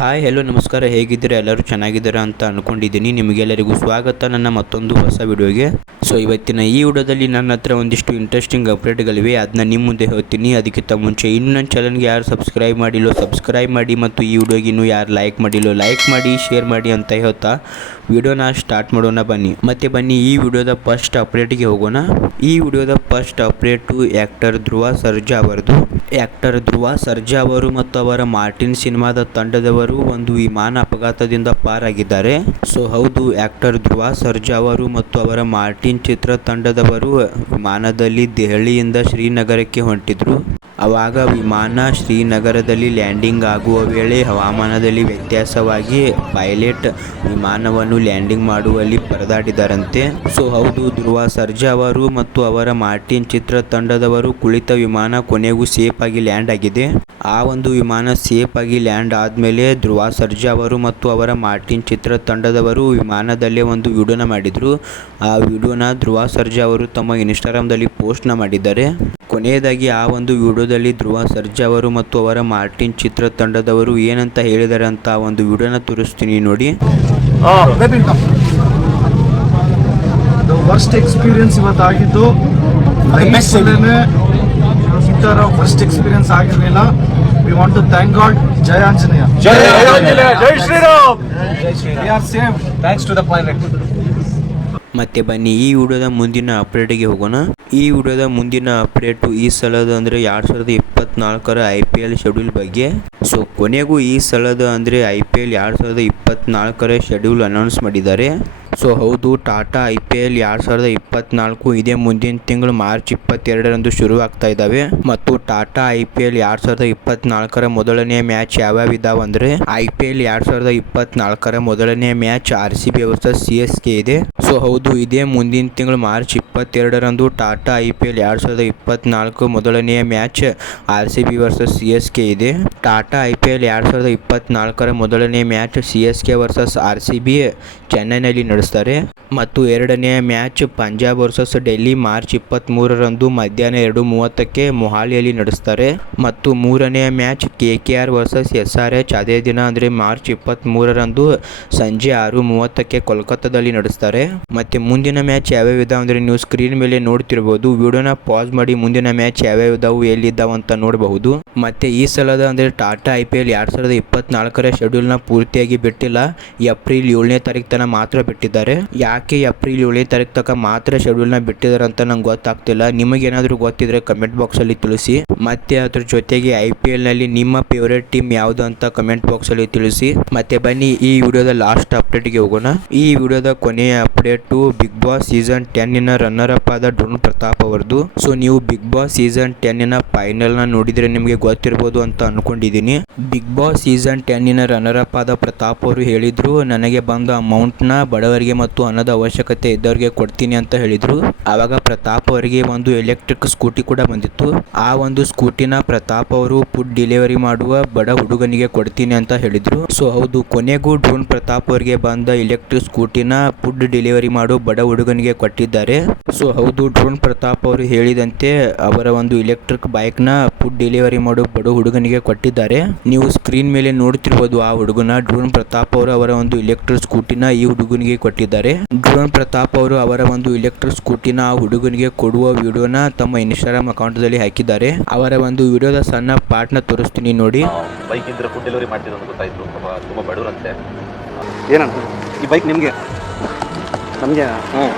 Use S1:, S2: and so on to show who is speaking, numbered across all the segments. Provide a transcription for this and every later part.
S1: Hi hello ನಮಸ್ಕಾರ. ಹೇಗಿದ್ದೀರಾ? ಎಲ್ಲರೂ ಚೆನ್ನಾಗಿದ್ದೀರಾ ಅಂತ ಅಂದ್ಕೊಂಡಿದ್ದೀನಿ ನಿಮಗೆಲ್ಲರಿಗೂ ಸ್ವಾಗತ. ನನ್ನ ಮತ್ತೊಂದು ಹೊಸ ವಿಡಿಯೋಗೆ. ಸೊ ಇವತ್ತಿನ ಈ ವಿಡಿಯೋದಲ್ಲಿ ನನ್ನ ಹತ್ರ ಒಂದಿಷ್ಟು ಇಂಟ್ರೆಸ್ಟಿಂಗ್ ಅಪ್ಡೇಟ್ಗಳಿವೆ ಅದನ್ನ ನಿಮ್ಮ ಮುಂದೆ ಹೇಳ್ತೀನಿ. ಅದಕ್ಕಿಂತ ಮುಂಚೆ ಇನ್ನೂ ನನ್ನ ಚಾನಲ್ಗೆ ಯಾರು ಸಬ್ಸ್ಕ್ರೈಬ್ ಮಾಡಿಲ್ಲೋ ಸಬ್ಸ್ಕ್ರೈಬ್ ಮಾಡಿ ಮತ್ತು ಈ ವಿಡಿಯೋಗೆ ಇನ್ನೂ ಯಾರು ಲೈಕ್ ಮಾಡಿಲ್ಲೋ ಲೈಕ್ ಮಾಡಿ ಶೇರ್ ಮಾಡಿ ಅಂತ ಹೇಳ್ತಾ ವಿಡಿಯೋನ ಸ್ಟಾರ್ಟ್ ಮಾಡೋಣ ಬನ್ನಿ. ಮತ್ತೆ ಬನ್ನಿ, ಈ ವಿಡಿಯೋದ ಫಸ್ಟ್ ಅಪ್ಡೇಟ್ಗೆ ಹೋಗೋಣ. ಈ ವಿಡಿಯೋದ first update actor Dhruva Sarja ಅವರದು. ಆ್ಯಕ್ಟರ್ ಧ್ರುವ ಸರ್ಜಾ ಅವರು ಮತ್ತು ಅವರ ಮಾರ್ಟಿನ್ ಸಿನಿಮಾದ ತಂಡದವರು ಒಂದು ವಿಮಾನ ಅಪಘಾತದಿಂದ ಪಾರಾಗಿದ್ದಾರೆ. ಸೊ ಹೌದು, ಆಕ್ಟರ್ ಧ್ರುವ ಸರ್ಜಾ ಅವರು ಮತ್ತು ಅವರ ಮಾರ್ಟಿನ್ ಚಿತ್ರ ತಂಡದವರು ವಿಮಾನದಲ್ಲಿ ದೆಹಲಿಯಿಂದ ಶ್ರೀನಗರಕ್ಕೆ ಹೊಂಟಿದ್ರು. ಆವಾಗ ವಿಮಾನ ಶ್ರೀನಗರದಲ್ಲಿ ಲ್ಯಾಂಡಿಂಗ್ ಆಗುವ ವೇಳೆ ಹವಾಮಾನದಲ್ಲಿ ವ್ಯತ್ಯಾಸವಾಗಿ ಪೈಲಟ್ ವಿಮಾನವನ್ನು ಲ್ಯಾಂಡಿಂಗ್ ಮಾಡುವಲ್ಲಿ ಪರದಾಡಿದರಂತೆ. ಸೊ, ಹೌದು ಧ್ರುವ ಸರ್ಜಾ ಅವರು ಮತ್ತು ಅವರ ಮಾರ್ಟಿನ್ ಚಿತ್ರ ತಂಡದವರು ಕುಳಿತ ವಿಮಾನ ಕೊನೆಗೂ ಸೇಫ್ ಆಗಿ ಲ್ಯಾಂಡ್ ಆಗಿದೆ. ಆ ಒಂದು ವಿಮಾನ ಸೇಫ್ ಆಗಿ ಲ್ಯಾಂಡ್ ಆದಮೇಲೆ ಧ್ರುವ ಸರ್ಜಾ ಅವರು ಮತ್ತು ಅವರ ಮಾರ್ಟಿನ್ ಚಿತ್ರ ತಂಡದವರು ವಿಮಾನದಲ್ಲೇ ಒಂದು ವಿಡಿಯೋನ ಮಾಡಿದರು. ಆ ವಿಡಿಯೋನ ಧ್ರುವ ಸರ್ಜಾ ಅವರು ತಮ್ಮ ಇನ್ಸ್ಟಾಗ್ರಾಮ್ದಲ್ಲಿ ಪೋಸ್ಟ್ನ ಮಾಡಿದ್ದಾರೆ. ಕೊನೆಯದಾಗಿ ಆ ಒಂದು ವಿಡಿಯೋದಲ್ಲಿ ಧ್ರುವ ಸರ್ಜಾ ಅವರು ಮತ್ತು ಅವರ ಮಾರ್ಟಿನ್ ಚಿತ್ರ ತಂಡದವರು ಏನಂತ ಹೇಳಿದ್ದಾರೆ ಅಂತ ಒಂದು ವಿಡಿಯೋನ ತೋರಿಸ್ತೀನಿ ನೋಡಿ.
S2: ವರ್ಸ್ಟ್ ಎಕ್ಸ್ಪೀರಿಯನ್ಸ್ ಇವತ್ತಾಗಿದ್ದು. ಈ ಥರ ವರ್ಸ್ಟ್ ಎಕ್ಸ್ಪೀರಿಯನ್ಸ್ ಆಗಿರಲಿಲ್ಲ. We want to thank god Jaya Anjaneya.
S3: Jaya Shriram.
S2: We are save
S3: thanks to the pilot
S1: ಮತ್ತೆ ಬನ್ನಿ, ಈ ವಿಡಿಯೋದ ಮುಂದಿನ ಅಪ್ಡೇಟ್ಗೆ ಹೋಗೋಣ. ಈ ವಿಡಿಯೋದ ಮುಂದಿನ ಅಪ್ಡೇಟು ಈ ಸಲದ ಅಂದರೆ ಎರಡು ಸಾವಿರದ ಇಪ್ಪತ್ನಾಲ್ಕರ ಐ ಪಿ ಎಲ್ ಶೆಡ್ಯೂಲ್ ಬಗ್ಗೆ. ಸೊ ಕೊನೆಗೂ ಈ ಸಲದ ಅಂದರೆ ಐ ಪಿ ಎಲ್ ಎರಡು ಸಾವಿರದ ಇಪ್ಪತ್ನಾಲ್ಕರ ಶೆಡ್ಯೂಲ್ ಅನೌನ್ಸ್ ಮಾಡಿದ್ದಾರೆ. ಸೊ, ಹೌದು, ಟಾಟಾ ಐ ಪಿ ಎಲ್ ಎರಡು ಸಾವಿರದ ಇಪ್ಪತ್ನಾಲ್ಕು ಇದೇ ಮುಂದಿನ ತಿಂಗಳು ಮಾರ್ಚ್ ಇಪ್ಪತ್ತೆರಡರಂದು ಶುರು ಆಗ್ತಾ ಇದ್ದಾವೆ ಮತ್ತು ಟಾಟಾ ಐ ಪಿ ಎಲ್ ಎರಡು ಸಾವಿರದ ಇಪ್ಪತ್ನಾಲ್ಕರ ಮೊದಲನೇ ಮ್ಯಾಚ್ ಯಾವ್ಯಾವ ಇದಾವೆ ಅಂದರೆ, ಐ ಪಿ ಎಲ್ ಎರಡು ಸಾವಿರದ ಇಪ್ಪತ್ನಾಲ್ಕರ ಮೊದಲನೇ match R C B versus C S K ಇದೆ. ಸೊ, ಹೌದು, ಇದೇ ಮುಂದಿನ ತಿಂಗಳು ಮಾರ್ಚ್ ಇಪ್ಪತ್ತೆರಡರಂದು ಟಾಟಾ ಐ ಪಿ ಎಲ್ ಎರಡು ಸಾವಿರದ ಇಪ್ಪತ್ತ್ನಾಲ್ಕು ಮೊದಲನೆಯ match R C B versus C S K ಇದೆ. ಟಾಟಾ ಐ ಪಿ ಎಲ್ ಎರಡು ಸಾವಿರದ ಇಪ್ಪತ್ತ್ನಾಲ್ಕರ ಮೊದಲನೇ match C S K versus R C B ಚೆನ್ನೈನಲ್ಲಿ ನಡೆಸ್ತಾರೆ. ಮತ್ತು ಎರಡನೆಯ match Punjab versus Delhi March ಇಪ್ಪತ್ತ್ಮೂರರಂದು ಮಧ್ಯಾಹ್ನ ಎರಡು ಮೂವತ್ತಕ್ಕೆ ಮೊಹಾಲಿಯಲ್ಲಿ ನಡೆಸ್ತಾರೆ. ಮತ್ತು ಮೂರನೆಯ match K K R versus S R H ಅದೇ ದಿನ, ಅಂದರೆ ಮಾರ್ಚ್ ಇಪ್ಪತ್ತ್ಮೂರರಂದು ಸಂಜೆ ಆರು ಮೂವತ್ತಕ್ಕೆ ಕೋಲ್ಕತ್ತಾದಲ್ಲಿ ನಡೆಸ್ತಾರೆ. ಮತ್ತು ಮುಂದಿನ ಮ್ಯಾಚ್ ಯಾವ್ಯಾವ ಅಂದರೆ ನೀವು ಸ್ಕ್ರೀನ್ ಮೇಲೆ ನೋಡ್ತಿರ್ಬೋದು. ವಿಡಿಯೋನ ಪಾಸ್ ಮಾಡಿ, ಮುಂದಿನ ಮ್ಯಾಚ್ ಯಾವ್ಯಾವ ಇದಾವೆ ಎಲ್ಲಿದ್ದಾವೆ ಅಂತ ನೋಡಬಹುದು. ಮತ್ತೆ ಈ ಸಲದ ಅಂದರೆ ಟಾಟಾ ಐ ಪಿ ಎಲ್ ಎರಡು ಸಾವಿರದ ಇಪ್ಪತ್ನಾಲ್ಕರ ಶೆಡ್ಯೂಲ್ನ ಪೂರ್ತಿಯಾಗಿ ಬಿಟ್ಟಿಲ್ಲ. ಏಪ್ರಿಲ್ ಏಳನೇ ತಾರೀಕು ತನಕ ಮಾತ್ರ ಬಿಟ್ಟಿದ್ದಾರೆ. ಯಾಕೆ ಏಪ್ರಿಲ್ ಏಳನೇ ತಾರೀಕು ತನಕ ಮಾತ್ರ ಶೆಡ್ಯೂಲ್ನ ಬಿಟ್ಟಿದ್ದಾರೆ ಅಂತ ನಂಗೆ ಗೊತ್ತಾಗ್ತಿಲ್ಲ. ನಿಮಗೇನಾದರೂ ಗೊತ್ತಿದ್ರೆ ಕಮೆಂಟ್ ಬಾಕ್ಸಲ್ಲಿ ತಿಳಿಸಿ. ಮತ್ತೆ ಅದ್ರ ಜೊತೆಗೆ ಐ ಪಿ ಎಲ್ನಲ್ಲಿ ನಿಮ್ಮ ಫೇವ್ರೆಟ್ ಟೀಮ್ ಯಾವುದು ಅಂತ ಕಮೆಂಟ್ ಬಾಕ್ಸಲ್ಲಿ ತಿಳಿಸಿ. ಮತ್ತೆ ಬನ್ನಿ ಈ ವಿಡಿಯೋದ ಲಾಸ್ಟ್ ಅಪ್ಡೇಟ್ಗೆ ಹೋಗೋಣ. ಈ ವಿಡಿಯೋದ ಕೊನೆಯ ಅಪ್ಡೇಟು ಬಿಗ್ ಬಾಸ್ ಸೀಸನ್ ಟೆನ್ನಿನ ರನ್ನರ್ ಆದ ಡ್ರೋನ್ ಪ್ರತಾಪ್ ಅವರದು ಸೊ ನೀವು ಬಿಗ್ ಬಾಸ್ ಸೀಸನ್ ಟೆನ್ನಿನ ಫೈನಲ್ನ ನೋಡಿದರೆ ನಿಮಗೆ ಗೊತ್ತಿರ್ಬೋದು ಅಂತ ಅನ್ಕೊಂಡಿದ್ದೀನಿ ಬಿಗ್ ಬಾಸ್ ಸೀಸನ್ ಟೆನ್ನಿನ ರನ್ನರ್ ಅಪ್ ಆದ ಪ್ರತಾಪ್ ಅವರು ಹೇಳಿದ್ರು, ನನಗೆ ಬಂದ ಅಮೌಂಟ್ನ ಬಡವರಿಗೆ ಮತ್ತು ಹಣದ ಅವಶ್ಯಕತೆ ಇದ್ದವರಿಗೆ ಕೊಡ್ತೀನಿ ಅಂತ ಹೇಳಿದ್ರು. ಆವಾಗ ಪ್ರತಾಪ್ ಅವರಿಗೆ ಒಂದು ಎಲೆಕ್ಟ್ರಿಕ್ ಸ್ಕೂಟಿ ಕೂಡ ಬಂದಿತ್ತು. ಆ ಒಂದು ಸ್ಕೂಟಿನ ಪ್ರತಾಪ್ ಅವರು ಫುಡ್ ಡೆಲಿವರಿ ಮಾಡುವ ಬಡ ಹುಡುಗನಿಗೆ ಕೊಡ್ತೀನಿ ಅಂತ ಹೇಳಿದ್ರು. ಸೊ ಹೌದು, ಕೊನೆಗೂ ಡ್ರೋನ್ ಪ್ರತಾಪ್ ಅವರಿಗೆ ಬಂದ ಎಲೆಕ್ಟ್ರಿಕ್ ಸ್ಕೂಟಿನ ಫುಡ್ ಡೆಲಿವರಿ ಮಾಡೋ ಬಡ ಹುಡುಗನಿಗೆ ಕೊಟ್ಟಿದ್ದಾರೆ. ಸೊ ಹೌದು ಡ್ರೋನ್ ಪ್ರತಾಪ್ ಅವರು ಹೇಳಿದಂತೆ ಅವರ ಒಂದು ಎಲೆಕ್ಟ್ರಿಕ್ ಬೈಕ್ನ ಫುಡ್ ಡೆಲಿವರಿ ಮಾಡೋ ಬಡ ಹುಡುಗನಿಗೆ ಕೊಟ್ಟಿದ್ದಾರೆ. ನೀವು ಸ್ಕ್ರೀನ್ ಮೇಲೆ ನೋಡ್ತಿರ್ಬೋದು ಆ ಹುಡುಗನ ಡ್ರೋನ್ ಪ್ರತಾಪ್ ಅವರು ಅವರ ಒಂದು ಎಲೆಕ್ಟ್ರಿಕ್ ಸ್ಕೂಟಿನ ಈ ಹುಡುಗನಿಗೆ ಕೊಟ್ಟಿದ್ದಾರೆ. ಡ್ರೋನ್ ಪ್ರತಾಪ್ ಅವರು ಅವರ ಒಂದು ಎಲೆಕ್ಟ್ರಿಕ್ ಸ್ಕೂಟಿನ ಆ ಹುಡುಗನಿಗೆ ಕೊಡುವ ವಿಡಿಯೋನ ತಮ್ಮ ಇನ್ಸ್ಟಾಗ್ರಾಮ್ ಅಕೌಂಟ್ದಲ್ಲಿ ಹಾಕಿದ್ದಾರೆ. ಅವರ ಒಂದು ವಿಡಿಯೋದ ಸಣ್ಣ ಪಾರ್ಟ್ನ ತೋರಿಸ್ತೀನಿ ನೋಡಿ.
S4: ಬೈಕ್ ಇದ್ರೆ ಫುಡ್ ಡೆಲಿವರಿ ಮಾಡ್ತಿದ್ದು ಅಂತ ಗೊತ್ತಾಯ್ತು. ತುಂಬ ಬಡವರಂತೆ.
S3: ಏನಂತ? ಈ ಬೈಕ್ ನಿಮಗೆ? ನಮಗೆ? ಹಾಂ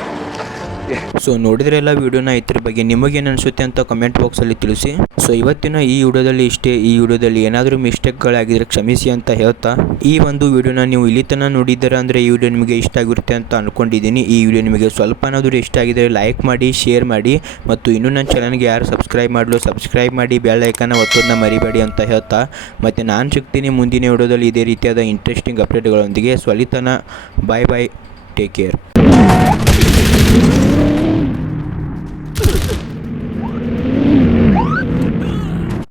S1: ಸೊ ನೋಡಿದ್ರೆಲ್ಲ ವಿಡಿಯೋನ ಇದ್ರ ಬಗ್ಗೆ ನಿಮಗೇನು ಅನಿಸುತ್ತೆ ಅಂತ ಕಮೆಂಟ್ ಬಾಕ್ಸಲ್ಲಿ ತಿಳಿಸಿ. ಸೊ ಇವತ್ತಿನ ಈ ವಿಡಿಯೋದಲ್ಲಿ ಇಷ್ಟೇ, ಈ ವಿಡಿಯೋದಲ್ಲಿ ಏನಾದರೂ ಮಿಸ್ಟೇಕ್ಗಳಾಗಿದ್ರೆ ಕ್ಷಮಿಸಿ ಅಂತ ಹೇಳ್ತಾ. ಈ ಒಂದು ವಿಡಿಯೋನ ನೀವು ಇಲ್ಲಿ ತನಕ ನೋಡಿದ್ದೀರಾ ಅಂದರೆ ಈ ವಿಡಿಯೋ ನಿಮಗೆ ಇಷ್ಟ ಆಗಿರುತ್ತೆ ಅಂತ ಅನ್ಕೊಂಡಿದ್ದೀನಿ. ಈ ವಿಡಿಯೋ ನಿಮಗೆ ಸ್ವಲ್ಪ ಏನಾದರೂ ಇಷ್ಟ ಆಗಿದ್ರೆ ಲೈಕ್ ಮಾಡಿ ಶೇರ್ ಮಾಡಿ ಮತ್ತು ಇನ್ನೂ ನನ್ನ ಚಾನಲ್ಗೆ ಯಾರು ಸಬ್ಸ್ಕ್ರೈಬ್ ಮಾಡಲು ಸಬ್ಸ್ಕ್ರೈಬ್ ಮಾಡಿ ಬೆಲ್ ಐಕನ್ನ ಒತ್ತೋದನ್ನ ಮರಿಬೇಡಿ ಅಂತ ಹೇಳ್ತಾ. ಮತ್ತು ನಾನು ಸಿಗ್ತೀನಿ ಮುಂದಿನ ವಿಡಿಯೋದಲ್ಲಿ ಇದೇ ರೀತಿಯಾದ ಇಂಟ್ರೆಸ್ಟಿಂಗ್ ಅಪ್ಡೇಟ್ಗಳೊಂದಿಗೆ ಸ್ವಲಿತನ bye bye take care Thank you.